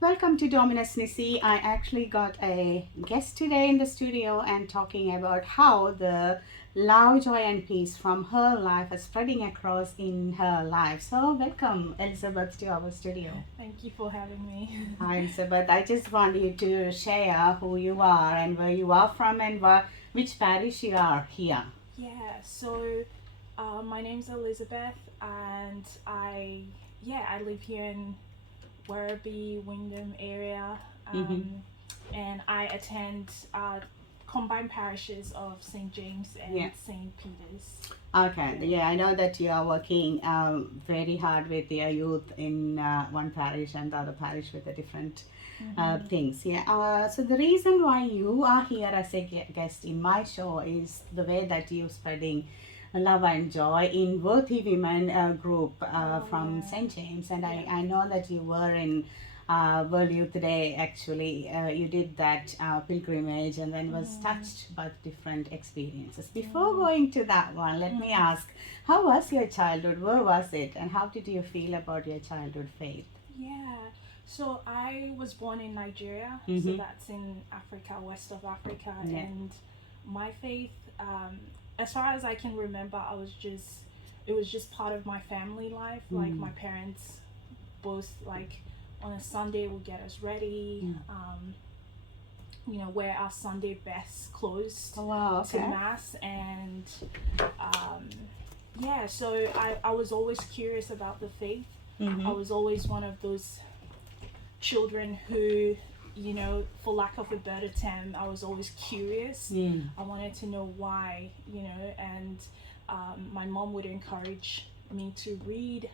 Welcome to Dominus Nisi. I actually got a guest today in the studio and talking about how the love, joy, and peace from her life is spreading across in her life. So, welcome, Elizabeth, to our studio. Thank you for having me. Hi, Elizabeth. I just want you to share who you are and where you are from and which parish you are here. My name's Elizabeth, and I live here in Werribee, Wyndham area, Mm-hmm. and I attend combined parishes of St. James Yeah. and St. Peter's. Okay. Yeah, I know that you are working very hard with your youth in one parish and the other parish with a different things. Yeah. So the reason why you are here as a guest in my show is the way that you spreading love and joy in Worthy Women group from Yeah. St. James, and Yeah. I know that you were in World Youth Day. Actually, you did that pilgrimage and then was touched by different experiences. Before going to that one, let me ask, how was your childhood? Where was it, and how did you feel about your childhood faith? Yeah. So I was born in Nigeria, so Mm-hmm. that's in Africa, west of Africa, Yeah. and my faith, as far as I can remember, it was just part of my family life. Like Mm. my parents both like on a Sunday would get us ready, Mm. wear our Sunday best clothes Oh, wow. to Okay. mass, and um, so I was always curious about the faith. Mm-hmm. I was always one of those children who, for lack of a better term, I was always curious. Mm. I wanted to know why, and my mom would encourage me to read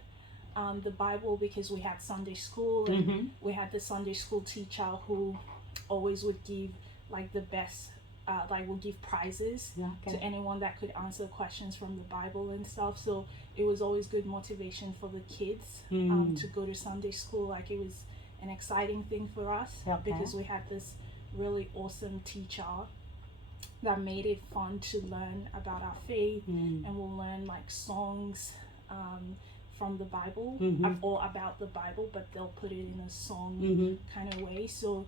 the Bible because we had Sunday school, and Mm-hmm. we had the Sunday school teacher who always would give like the best, would give prizes Okay. to anyone that could answer questions from the Bible and stuff. So it was always good motivation for the kids to go to Sunday school. Like it was an exciting thing for us Okay. because we had this really awesome teacher that made it fun to learn about our faith, and we'll learn like songs from the Bible or about the Bible, but they'll put it in a song kind of way. So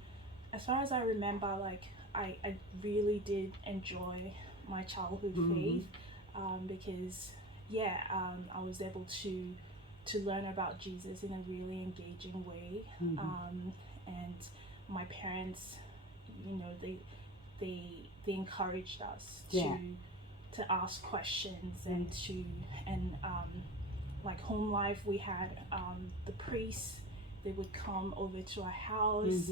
as far as I remember, like I really did enjoy my childhood faith because I was able to learn about Jesus in a really engaging way, and my parents, they they encouraged us Yeah. to ask questions and to and like home life. We had the priests, they would come over to our house.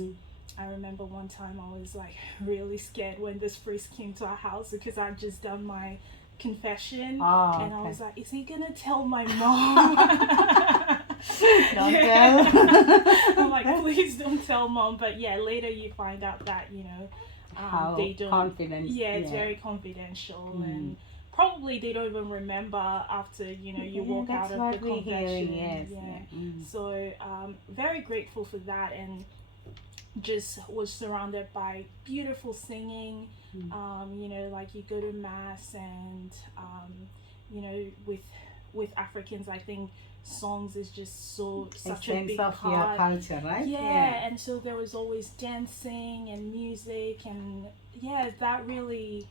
I remember one time I was like really scared when this priest came to our house because I'd just done my confession, Oh, and I okay. was like, is he gonna tell my mom? Don't Yeah. tell. I'm like, please don't tell mom. But yeah, later you find out that How they don't. confident. Yeah, it's very confidential, Mm. and probably they don't even remember after you Yeah, walk that's out of what the we hear. confession. Yes. Yeah. Yeah. Mm. So very grateful for that, and just was surrounded by beautiful singing. Like you go to mass, and with Africans, I think songs is just such a Sense big of your part. culture, right? Yeah, and so there was always dancing and music, and that really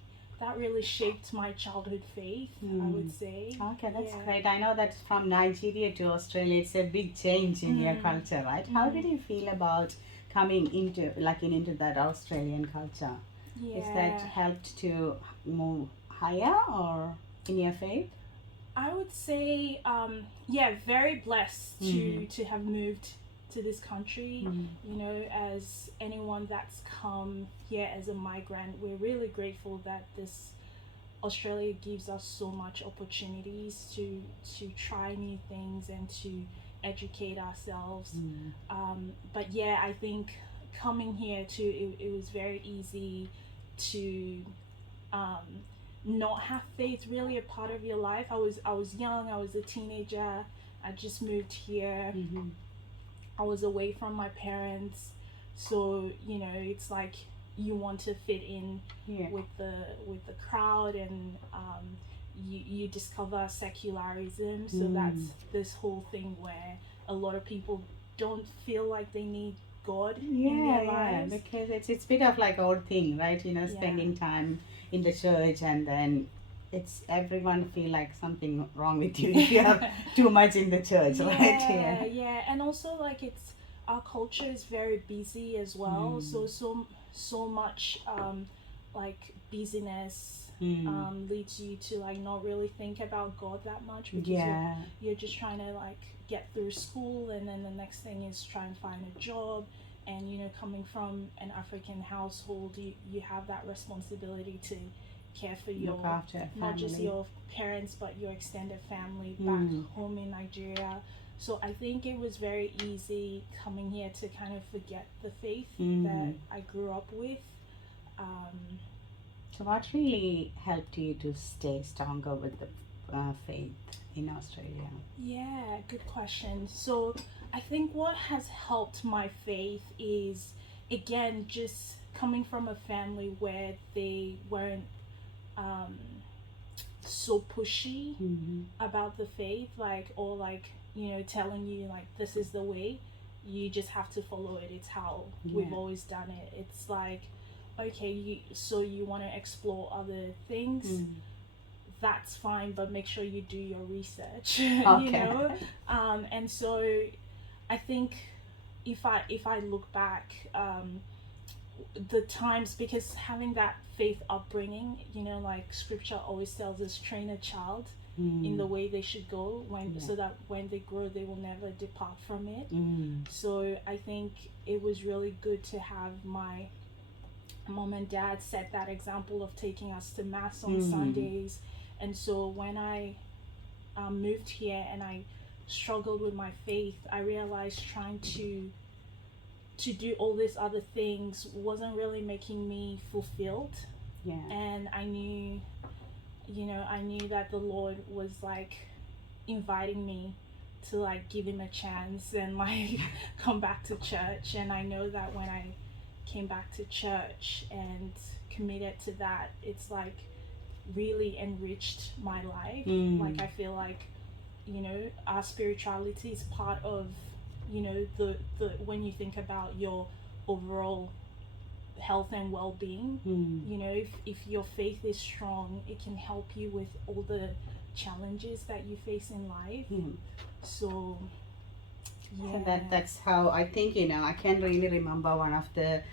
shaped my childhood faith, I would say. Okay, that's Yeah. great. I know that from Nigeria to Australia, it's a big change in your culture, right? How did you feel about coming into that Australian culture? Is that Yeah. helped to move higher or in your faith? I would say, very blessed to have moved to this country. As anyone that's come here as a migrant, we're really grateful that this Australia gives us so much opportunities to try new things and to educate ourselves. But yeah, I think coming here too, it was very easy to um, not have faith really a part of your life. I was young. I was a teenager. I just moved here. I was away from my parents, so it's like you want to fit in Yeah. with the crowd, and you discover secularism. So that's this whole thing where a lot of people don't feel like they need God in Yeah, their yeah, lives. because it's bit of like old thing, right? You know, Yeah. spending time in the church, and then it's everyone feel like something wrong with you if you have too much in the church, right? Yeah. Yeah, and also like it's our culture is very busy as well, Mm. so much like busyness Mm. leads you to like not really think about God that much because Yeah. you're just trying to like get through school, and then the next thing is try and find a job. And you know, coming from an African household, you have that responsibility to care for Look your, after a not just family. your parents but your extended family back Mm. home in Nigeria. So I think it was very easy coming here to kind of forget the faith that Mm. I grew up with. Um, So what really helped you to stay stronger with the faith in Australia? yeah, good question. So I think what has helped my faith is, again, just coming from a family where they weren't um, so pushy Mm-hmm. about the faith, like, or like, you know, telling you like this is the way, you just have to follow it, it's how we've Yeah. always done it. It's like, okay, you want to explore other things, Mm. that's fine, but make sure you do your research. You Okay. know. And so I think if I look back, the times, because having that faith upbringing, you know, like scripture always tells us, train a child in the Mm. way they should go, when Yeah. so that when they grow they will never depart from it. Mm. So I think it was really good to have my mom and dad set that example of taking us to mass on Mm. Sundays. And so when I moved here and I struggled with my faith, I realized trying to do all these other things wasn't really making me fulfilled. Yeah. And I knew, you know, I knew that the Lord was like inviting me to like give him a chance and like come back to church. And I know that when I came back to church and committed to that, it's like really enriched my life. Mm. Like I feel like, you know, our spirituality is part of, you know, the when you think about your overall health and well-being, Mm. you know, if your faith is strong, it can help you with all the challenges that you face in life. Mm. So yeah. So that's how I think, you know, I can really remember one of the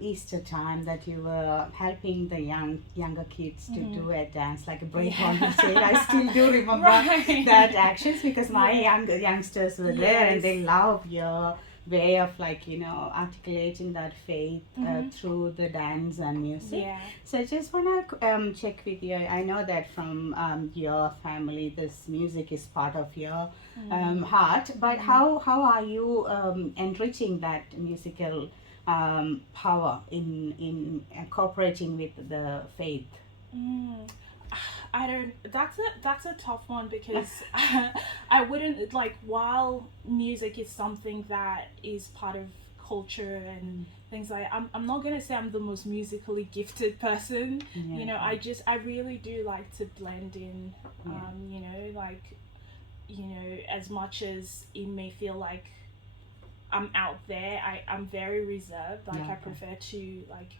Easter time that you were helping the younger kids to do a dance, like a break on the stage. I still do remember Right. that actions, because my Yeah. youngsters were there, and they Yes. love your way of, like, you know, articulating that faith Mhm. through the dance and music. Yeah. So I just want to check with you. I know that from your family, this music is part of your heart, but how are you enriching that musical power in incorporating with the faith? Mm, I don't. That's a tough one because I wouldn't like. While music is something that is part of culture and things like, I'm not gonna say I'm the most musically gifted person. Yeah. You know, I really do like to blend in. You know, like, you know, as much as it may feel like I'm out there, I'm very reserved. Like I Okay. prefer to like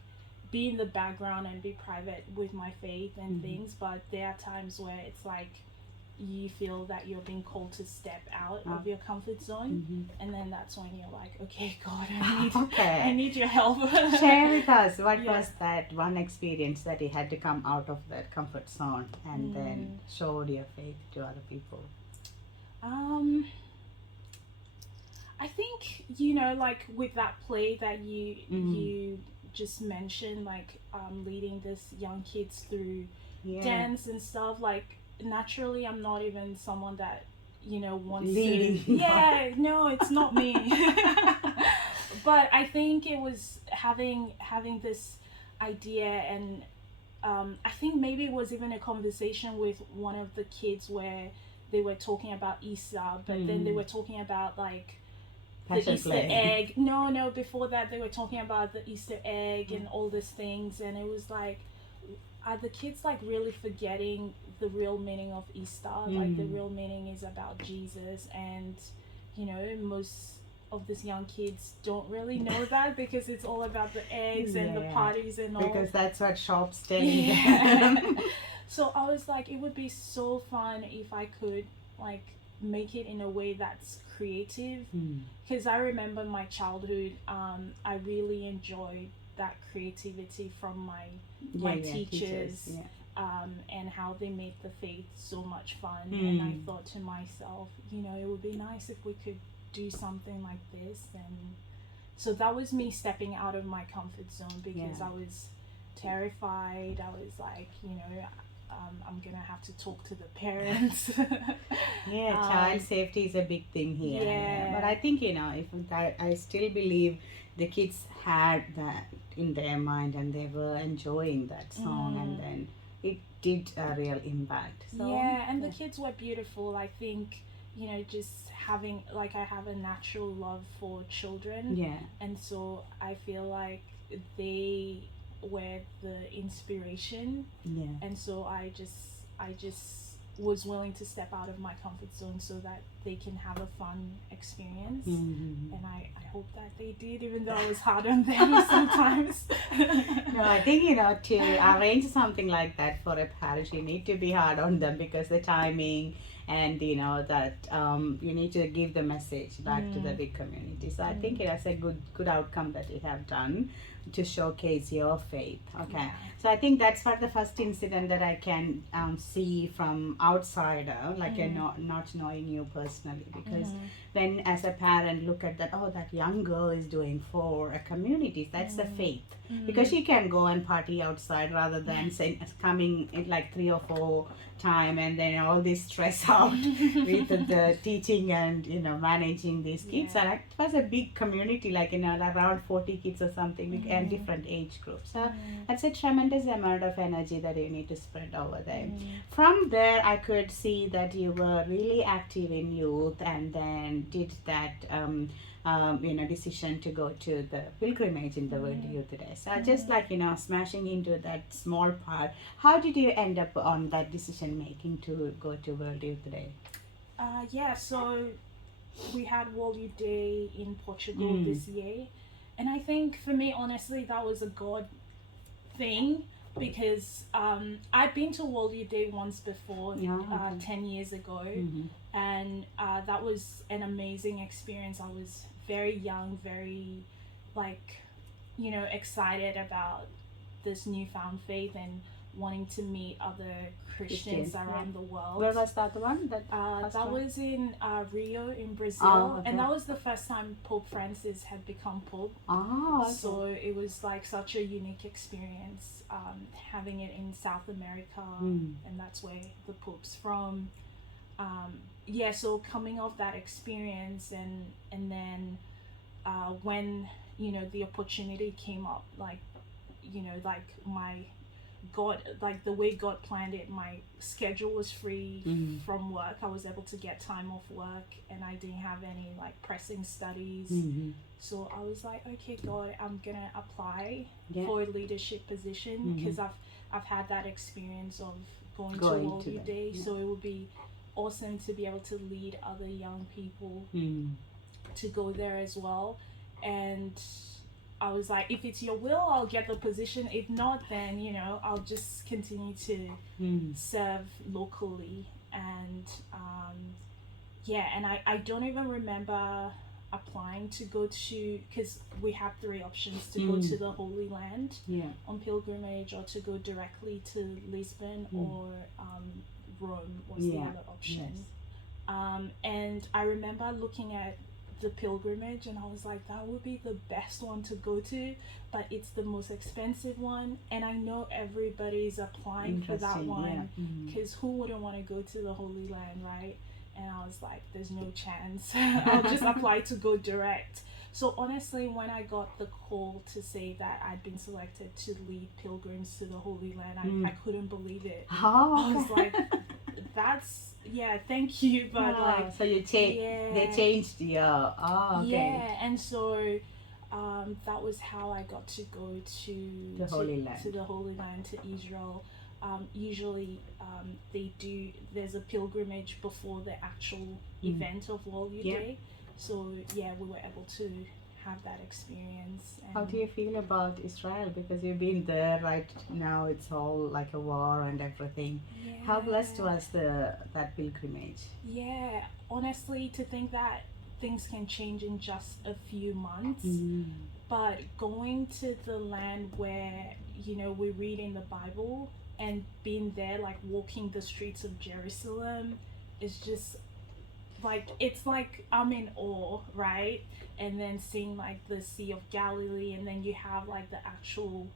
be in the background and be private with my faith and things, but there are times where it's like you feel that you're being called to step out of your comfort zone, and then that's when you're like, okay, God, Okay. I need your help. Share with us what Yeah. was that one experience that you had to come out of that comfort zone and then showed your faith to other people. I think, you know, like with that play that you Mhm. you just mentioned, like leading this young kids through Yeah. dance and stuff, like naturally I'm not even someone that, you know, wants Leading. to, yeah, no, it's not me. But I think it was having this idea, and I think maybe it was even a conversation with one of the kids where they were talking about Easter, but then they were talking about like the Passion Easter play. egg. No, before that they were talking about the Easter egg and all these things, and it was like, are the kids like really forgetting the real meaning of Easter? Like the real meaning is about Jesus, and you know, most of these young kids don't really know that, because it's all about the eggs and the parties and all. Because that's what shops tell you. Yeah. So I was like, it would be so fun if I could like make it in a way that's creative, because I remember my childhood, I really enjoyed that creativity from my teachers. And how they made the faith so much fun. And I thought to myself, you know, it would be nice if we could do something like this. And so that was me stepping out of my comfort zone, because I was terrified. I was like, you know, I'm gonna have to talk to the parents. Child safety is a big thing here. But I think, you know, if I still believe the kids had that in their mind and they were enjoying that song, and then it did a real impact. So, the kids were beautiful. I think, you know, just having, like, I have a natural love for children, and so I feel like they were the inspiration, and so I just was willing to step out of my comfort zone so that they can have a fun experience. And I hope that they did, even though I was hard on them sometimes. No, I think, you know, to arrange something like that for a parish, you need to be hard on them, because the timing and, you know, that you need to give the message back to the big community. So I think that's a good outcome that you have done to showcase your faith. Okay. So I think that's what the first incident that I can see from outsider, like not knowing you personally, because when as a parent look at that, oh, that young girl is doing for a community, that's the faith, because she can go and party outside rather than coming in like 3 or 4 time and then all this stress out with the teaching and, you know, managing these kids. And it was a big community, like, you know, around 40 kids or something, and different age groups. So that's a tremendous amount of energy that you need to spread over there. From there, I could see that you were really active in youth, and then did that you know, decision to go to the pilgrimage in the World Youth Day. So just like, you know, smashing into that small part, how did you end up on that decision making to go to World Youth Day? So we had World Youth Day in Portugal this year, and I think for me, honestly, that was a God thing, because I'd been to World Youth Day once before, 10 years ago, and that was an amazing experience. I was very young, very, like, you know, excited about this newfound faith and wanting to meet other Christians around the world. Where was that one? That was in Rio in Brazil. Oh, okay. And that was the first time Pope Francis had become Pope. Oh, okay. So it was like such a unique experience, having it in South America, and that's where the Pope's from. So coming off that experience, and then when, you know, the opportunity came up, like, you know, like my God, like the way God planned it, my schedule was free from work. I was able to get time off work, and I didn't have any like pressing studies. So I was like, okay, God, I'm gonna apply for a leadership position, because I've had that experience of going to World Youth Day. So it would be awesome to be able to lead other young people to go there as well. And I was like, if it's your will, I'll get the position. If not, then, you know, I'll just continue to serve locally. And and I don't even remember applying to go to, because we have 3 options to go to the Holy Land on pilgrimage, or to go directly to Lisbon, or Rome was the other option. And I remember looking at the pilgrimage, and I was like, that would be the best one to go to, but it's the most expensive one, and I know everybody's applying for that one, because who wouldn't want to go to the Holy Land, right? And I was like, there's no chance. I'll just apply to go direct. So honestly, when I got the call to say that I'd been selected to lead pilgrims to the Holy Land, I couldn't believe it. I was like, that's, thank you, but like, so you they changed your and so that was how I got to go to the Holy Land, to Israel. Usually there's a pilgrimage before the actual event of World Youth Day, So yeah, we were able to have that experience. And How do you feel about Israel? Because you've been there right now. It's all like a war and everything. How blessed yeah, was that pilgrimage? yeah, honestly, to think that things can change in just a few months, Mm. but going to the land where, you know, we read in the Bible and being there, like walking the streets of Jerusalem, is just like, it's like I'm in awe, right? And then seeing like the Sea of Galilee, and then you have like the actual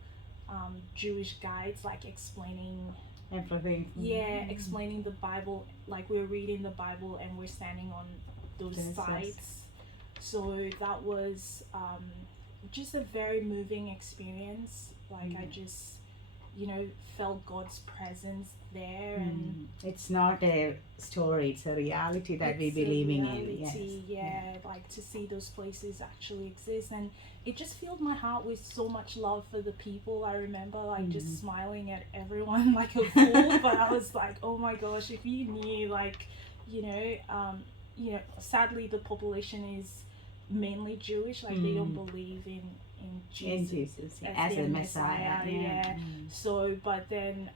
Jewish guides like explaining, Everything. yeah, explaining the Bible, like we're reading the Bible and we're standing on those Yes, yes. sites. So that was just a very moving experience. Like I just, you know, felt God's presence there, and It's not a story, it's a reality that we it's be a living in. Yes. reality, yeah, like to see those places actually exist. And it just filled my heart with so much love for the people. I remember like just smiling at everyone like a fool, but I was like, oh my gosh, if you knew, like, you know, sadly the population is mainly Jewish, like they don't believe in In Jesus Jesus, as as their a Messiah. yeah. So, but then,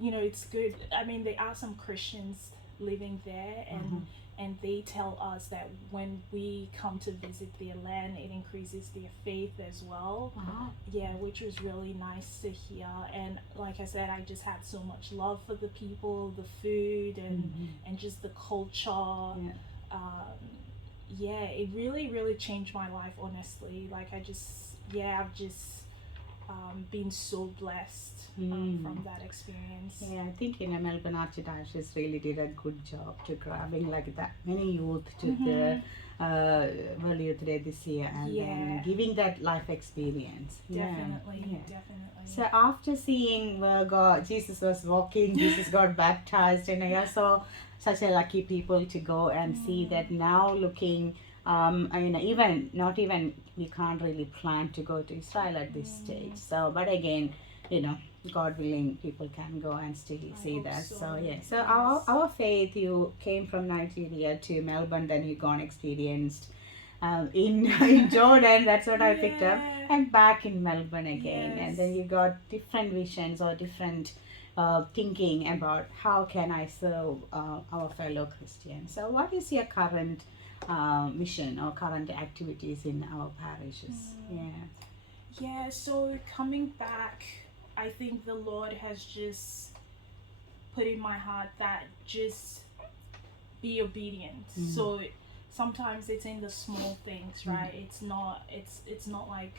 you know, it's good. I mean, there are some Christians living there, and they tell us that when we come to visit their land, it increases their faith as well. Yeah, which was really nice to hear. And like I said, I just had so much love for the people, the food, and just the culture. Yeah. Yeah, it really, really changed my life, honestly. Like, I've just been so blessed from that experience. Yeah, I think in Melbourne Archdiocese really did a good job to grabbing like that many youth to the World Youth Day this year, and then Yeah. giving that life experience. Definitely, Yeah. definitely. So after seeing where God, Jesus was walking, Jesus got baptized, and I also such a lucky people to go and see that now looking, even not even we can't really plan to go to Israel at this stage. So, but again, God willing, people can go and still see hope that. so. So yeah. So Yes. our faith, you came from Nigeria to Melbourne, then you gone experienced in Jordan. That's what I picked up, Yeah. and back in Melbourne again, and Yes. then you got different visions or different thinking about how can I serve our fellow Christians. So what is your current mission or current activities in our parishes? Yeah, so coming back, I think the Lord has just put in my heart that just be obedient. So sometimes it's in the small things, right? It's not like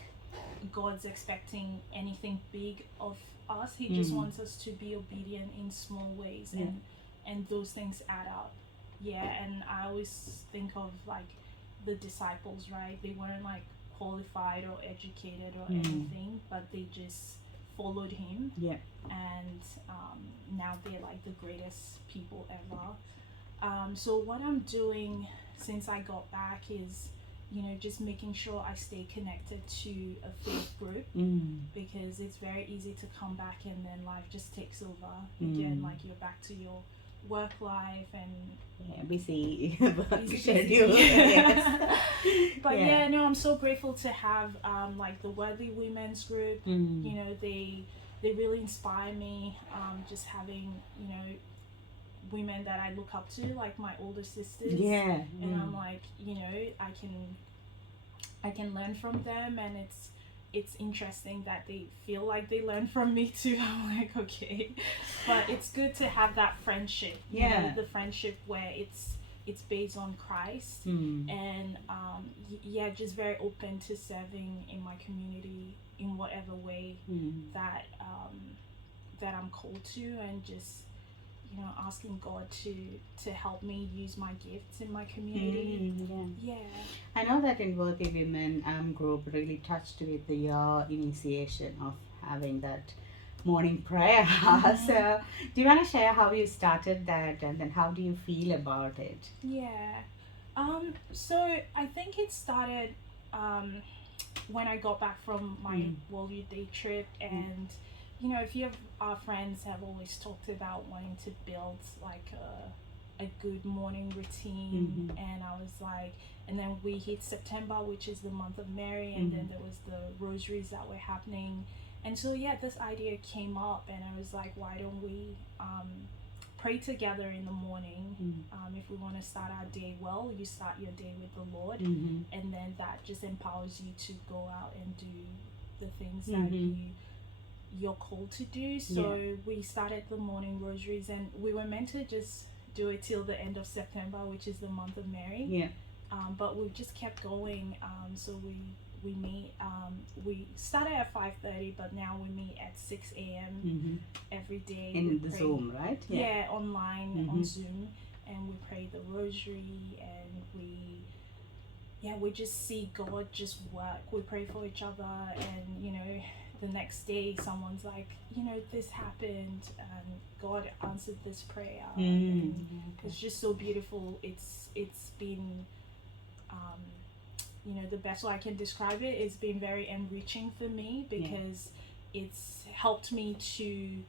God's expecting anything big of us. He just wants us to be obedient in small ways, and those things add up. Yeah, and I always think of like the disciples, right? They weren't like qualified or educated or anything, but they just followed him. Yeah. And now they're like the greatest people ever. So what I'm doing since I got back is, just making sure I stay connected to a faith group, because it's very easy to come back and then life just takes over again. Like you're back to your work life and busy busy schedule. Yes. But Yeah. no, I'm so grateful to have like the Worthy Women's Group. They really inspire me. Just having women that I look up to, like my older sisters. Yeah. And I'm like, I can learn from them, and it's interesting that they feel like they learn from me too. I'm like, okay, but it's good to have that friendship. The friendship where it's based on Christ, and just very open to serving in my community in whatever way that I'm called to, and just asking God to help me use my gifts in my community. I know that in Worthy Women group really touched with your initiation of having that morning prayer. So do you want to share how you started that, and then how do you feel about it? So I think it started when I got back from my World Youth Day trip, and a few of our friends have always talked about wanting to build like a good morning routine. And I was like, and then we hit September, which is the month of Mary, and then there was the rosaries that were happening. And so yeah, this idea came up, and I was like, why don't we pray together in the morning? If we want to start our day well, you start your day with the Lord, and then that just empowers you to go out and do the things that you're called to do. So we started the morning rosaries, and we were meant to just do it till the end of September, which is the month of Mary. But we've just kept going. So we meet. We started at 5:30, but now we meet at 6 a.m. every day. In the Zoom, right? Yeah, online on Zoom, and we pray the rosary, and we just see God just work. We pray for each other, and the next day someone's like, this happened, and God answered this prayer. And it's just so beautiful. It's been the best way I can describe it, it's been very enriching for me, because it's helped me to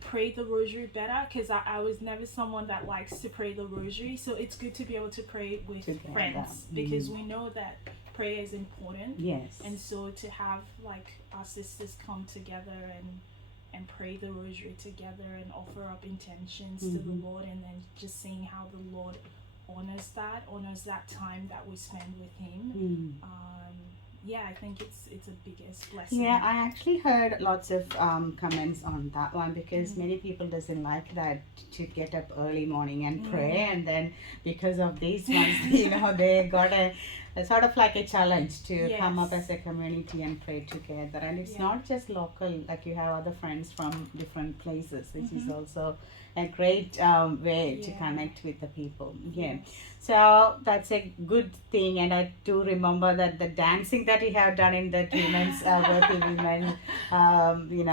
pray the rosary better, because I was never someone that likes to pray the rosary. So it's good to be able to pray with friends, because we know that prayer is important. And so to have like our sisters come together and pray the rosary together and offer up intentions to the Lord, and then just seeing how the Lord honors that time that we spend with him. I think it's a biggest blessing. I actually heard lots of comments on that one, because many people doesn't like that, to get up early morning and pray, and then because of these ones they got a sort of like a challenge to come up as a community and pray together. And it's not just local, like you have other friends from different places, which is also a great way to connect with the people. So that's a good thing. And I do remember that the dancing that you have done in the women's working women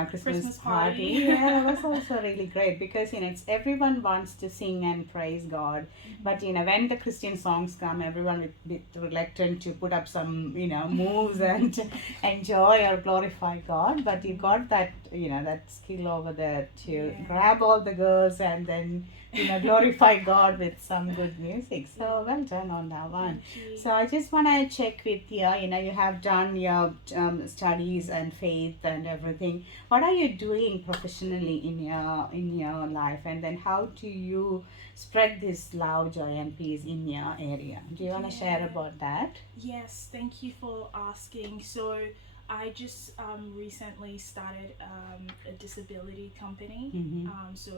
Christmas party, that was also really great, because it's everyone wants to sing and praise God, but when the Christian songs come, everyone is a bit reluctant to put up some moves and enjoy or glorify God. But you got that that skill over there to grab all the girls and then glorify God with some good music. So well done on that one. So I just want to check with you. You have done your studies and faith and everything. What are you doing professionally in your life, and then how do you spread this love, joy, and peace in your area? Do you want to share about that? Yes, thank you for asking. So I just recently started a disability company. So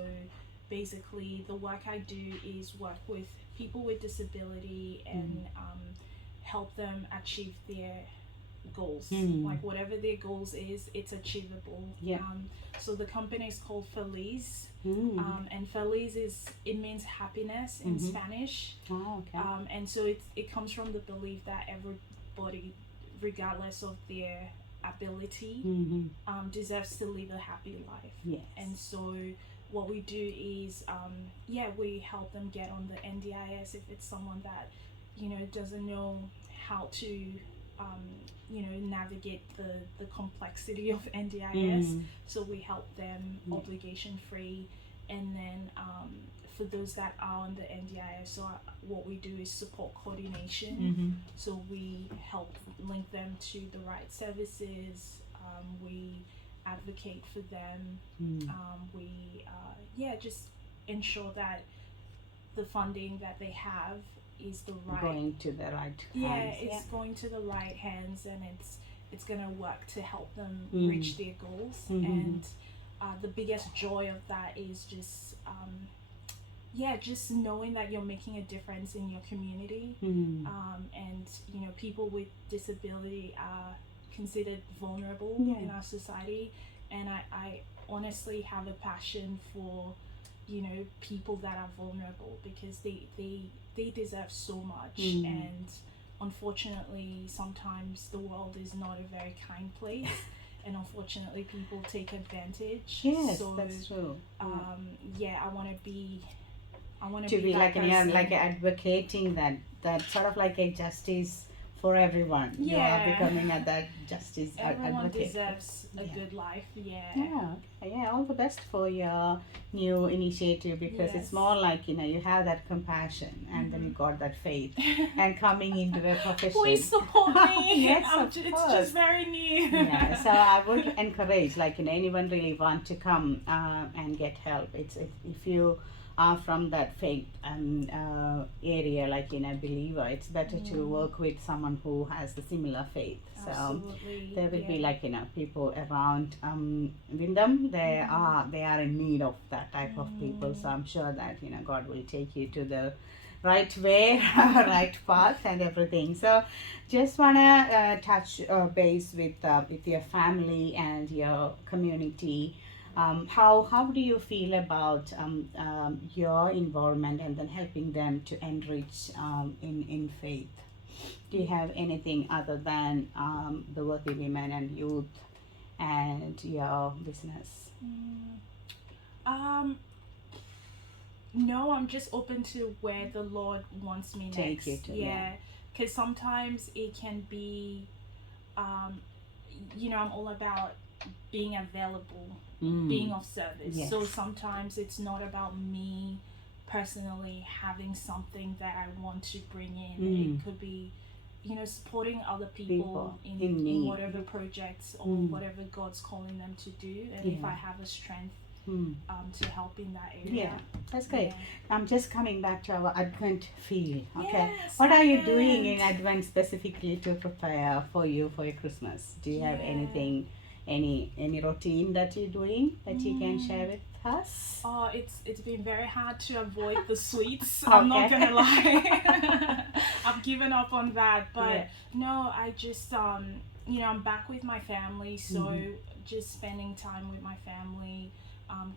basically the work I do is work with people with disability and help them achieve their goals. Like whatever their goals is, it's achievable. So the company is called Feliz, and Feliz it means happiness in Spanish. And so it comes from the belief that everybody, regardless of their ability, deserves to live a happy life. And so what we do is we help them get on the NDIS if it's someone that doesn't know how to navigate the complexity of NDIS. So we help them obligation free. And then for those that are on the NDIS, so what we do is support coordination. So we help link them to the right services. We advocate for them. We just ensure that the funding that they have is the right, going to the right hands. It's going to the right hands, and it's gonna work to help them reach their goals. And the biggest joy of that is just just knowing that you're making a difference in your community. And people with disability are considered vulnerable in our society, and I honestly have a passion for people that are vulnerable, because they deserve so much. And unfortunately sometimes the world is not a very kind place, and unfortunately people take advantage. So that's true. I want to be like advocating that sort of like a justice for everyone. You are Yeah. becoming that justice Everyone advocate. deserves a Yeah. good life. Yeah. Yeah, all the best for your new initiative, because it's Yes. more like, you have that compassion, and then you got that faith, and coming into a profession. Please support me. Yes, of It's course. just very new. Yeah, so I would encourage, like, anyone really want to come and get help. If you are from that faith area, like, believer, it's better to work with someone who has a similar faith. So Absolutely. there will be, yeah. like, people around Wyndham. They are in need of that type of people. So I'm sure that God will take you to the right way, right path, and everything. So just wanna touch base with your family and your community. How do you feel about your involvement and then helping them to enrich in faith? Do you have anything other than the working women and youth and your business? Um, no, I'm just open to where the Lord wants me Take next. you to, yeah. Because sometimes it can be, um, I'm all about being available, being of service. Yes. So sometimes it's not about me personally having something that I want to bring in. It could be, supporting other people in in need. whatever projects or whatever God's calling them to do. And if I have a strength to help in that area. Yeah, that's great. Yeah. I'm just coming back to our Advent feel. Okay, Yes, what are you doing in Advent. Advent specifically to prepare for your Christmas? Do you have Yeah. anything, any routine that you're doing that you can share with us? Oh, it's been very hard to avoid the sweets. I'm not gonna lie. I've given up on that. But no, I just I'm back with my family, so just spending time with my family,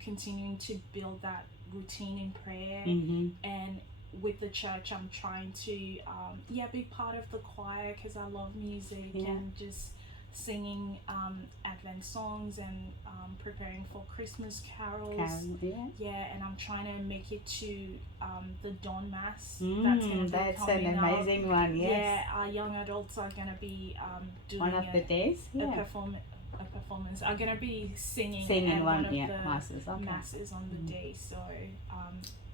continuing to build that routine in prayer, and with the church, I'm trying to be part of the choir because I love music and just singing Advent songs and preparing for Christmas carols. And I'm trying to make it to the Dawn Mass. That's an amazing one. Yes. Yeah, our young adults are gonna be doing one of the days. a performance. Are gonna be singing Singing one of the masses. Okay. masses on the day. So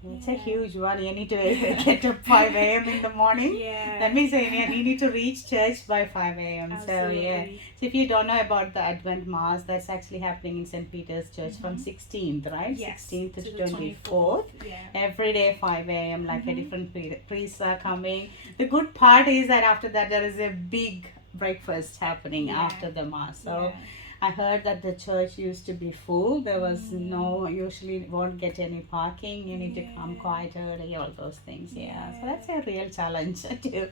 it's a huge one. You need to get up 5 a.m. in the morning. Yeah. That means you need to reach church by 5 a.m. Absolutely. So if you don't know about the Advent Mass, that's actually happening in St. Peter's Church from 16th, right? Yes, 16th to the 24th. Yeah. Every day 5 a.m. like a different priests are coming. The good part is that after that there is a big breakfast happening after the Mass. So I heard that the church used to be full. There was usually won't get any parking. You need to come quite early, all those things. So that's a real challenge to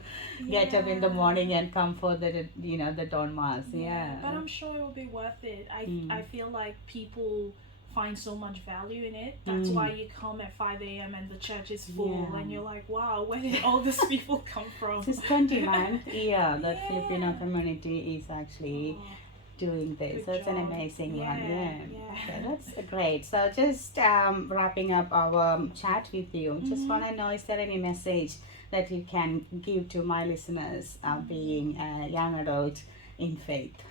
get up in the morning and come for the dawn mass. But I'm sure it'll be worth it. I feel like people find so much value in it. That's why you come at 5 a.m. and the church is full and you're like, wow, where did all these people come from? This is 29th year that Filipino community is actually doing this. That's an amazing one. So that's great. So just wrapping up our chat with you, just want to know, is there any message that you can give to my listeners being a young adult in faith?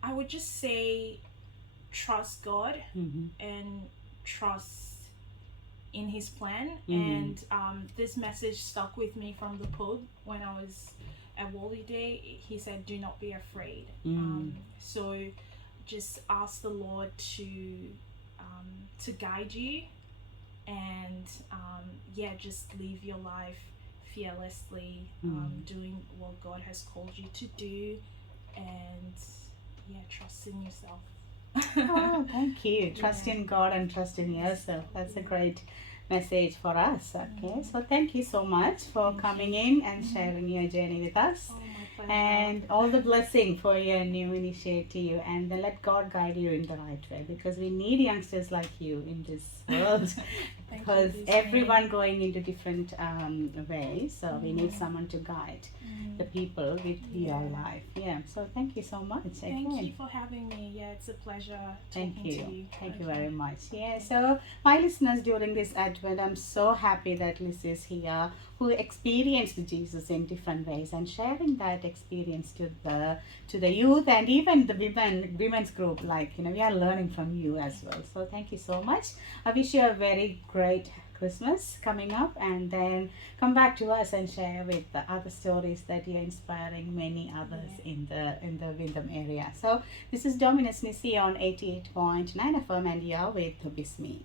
I would just say trust God and trust in his plan. And this message stuck with me from the Pope when I was at Wally Day. He said, do not be afraid. So just ask the Lord to guide you and just live your life fearlessly, doing what God has called you to do, and trust in yourself. Oh, thank you. Trust in God and trust in yourself. That's a great message for us. Okay, so thank you so much for coming in and sharing your journey with us. Oh, my pleasure. And all the blessing for your new initiative, and then let God guide you in the right way, because we need youngsters like you in this world Thank because you, everyone going into different ways, so we need someone to guide the people with your life. Yeah, so thank you so much Thank again. you for having me. Yeah, it's a pleasure Thank talking you. to you. Thank you Okay. very much. Yeah, so my listeners, during this Advent, I'm so happy that Liz is here, who experienced Jesus in different ways and sharing that experience to the youth and even the women's group. Like, we are learning from you as well. So thank you so much. I wish you a very great Christmas coming up, and then come back to us and share with the other stories that you're inspiring many others in the Wyndham area. So this is Dominus Nisi on 88.9 FM, and you're with Bismi.